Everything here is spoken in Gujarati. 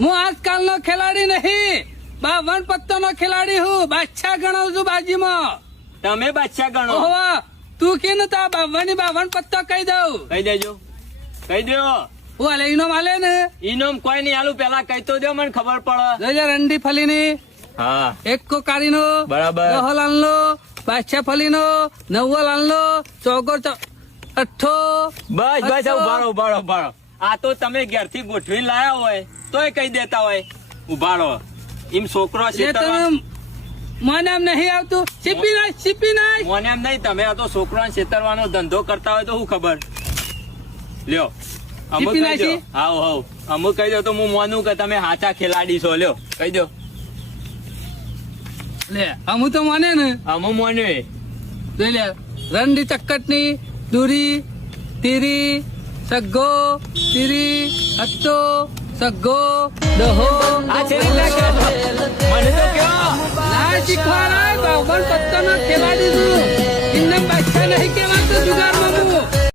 હું આજકાલ નો ખેલાડી નહીં, 52 પત્તો નો ખેલાડી હું. બાદશાહ ગણાવું છું બાજીમાં. તમે બાદશાહ ગણો. ઓહો, તું કે ને તા 52 પત્તો કહી દઉં. કહી દેજો, કહી દો. હું હાલે ઇનામ હાલે ને? ઇનામ કોઈ નહીં આલું, પેલા કહી તો દો, મને ખબર પડે. જોજે રંડી ફલીની, હા એક કોકારી નો, બરાબર. દહોલાલ નો, બાદશાહ ફલી નો, નવ્વાલાલ નો, ચોગર અઠ્ઠો. બસ બસ ઉભારો ઉભારો ઉભારો. આ તો તમે ઘેરથી ગોઠવીને લાયા હોય તોય કહી દેતા હોય ઉભારો. એમ છોકરો છે મને એમ નહીં આવતું. સીપી નાખ, સીપી નાખ. મને એમ નહીં, તમે આ તો છોકરાને છેતરવાનો ધંધો કરતા હોય તો શું ખબર. લ્યો અમુક કહી દો. હાવ હાવ અમુક કહી દો તો હું માનું કે તમે હાચા ખેલાડી છો. લ્યો કહી દો. લે અમુ તો માને ને. અમુક માન્યું. જોઈ લે, રંડી ચક્કટની, દૂરી, તીરી, સગ્ગો, તીરી, હત્તો, સગ્ગો, દહો. આ છે મને તો કયો ના શીખવાના, 52 પત્તો નો ખેલાડી છું.